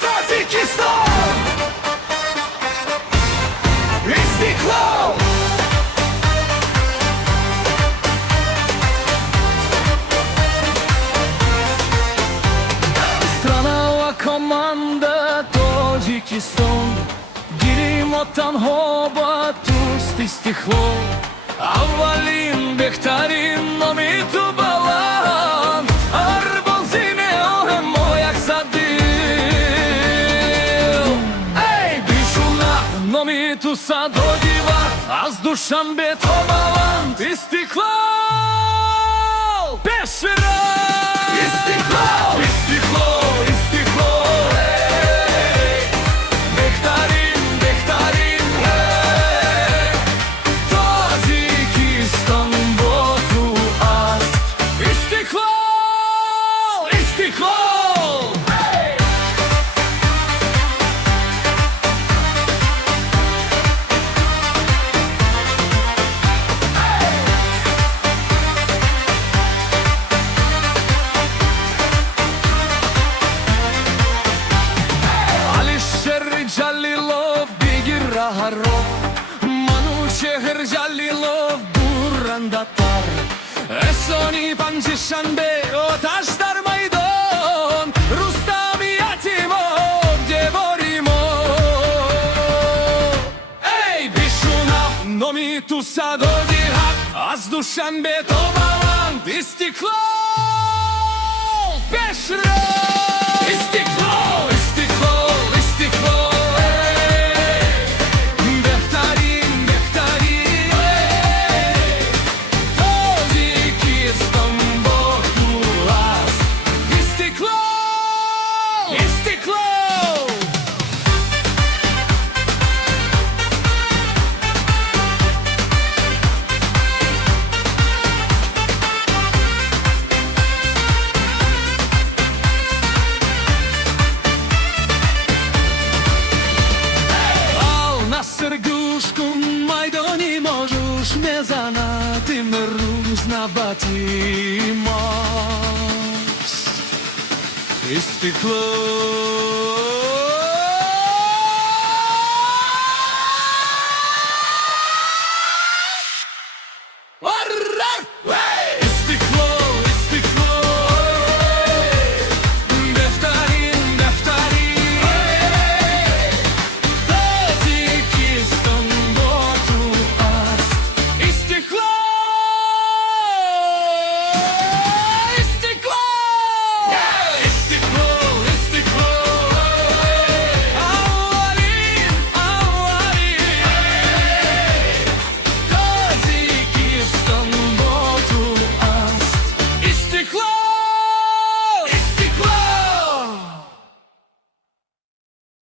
Таджикистан! Истиклал! Strana komanda Таджикистан, гирим оттан хоба туст истихлол. Аввалин бехтарин номиту балан, арбозине оhem мояк задил. Эй, бишуна номиту садодиват, аз душанбе томаланд. Истиклал! Пешера! Истиклал! İstiklal, istiklal, hey! Bektarin, bektarin, hey! Tacikistan botu ast. İstiklal, istiklal, hey! Jalilov, Bigir Raharov, Manuchehr Jalilov, Burandatar, Esoni Panjishanbe, Otashtar Maydon, Rustam Yatimov, Devorimov. Ey, Bishunov, Nomitu Sadodihat, Az Dushanbe Tobaland, İstiklal, Beşra! İstiklal, istiklal, istiklal. Serduszku Majdani możesz mnie za na tym różnować masz. Istiklal.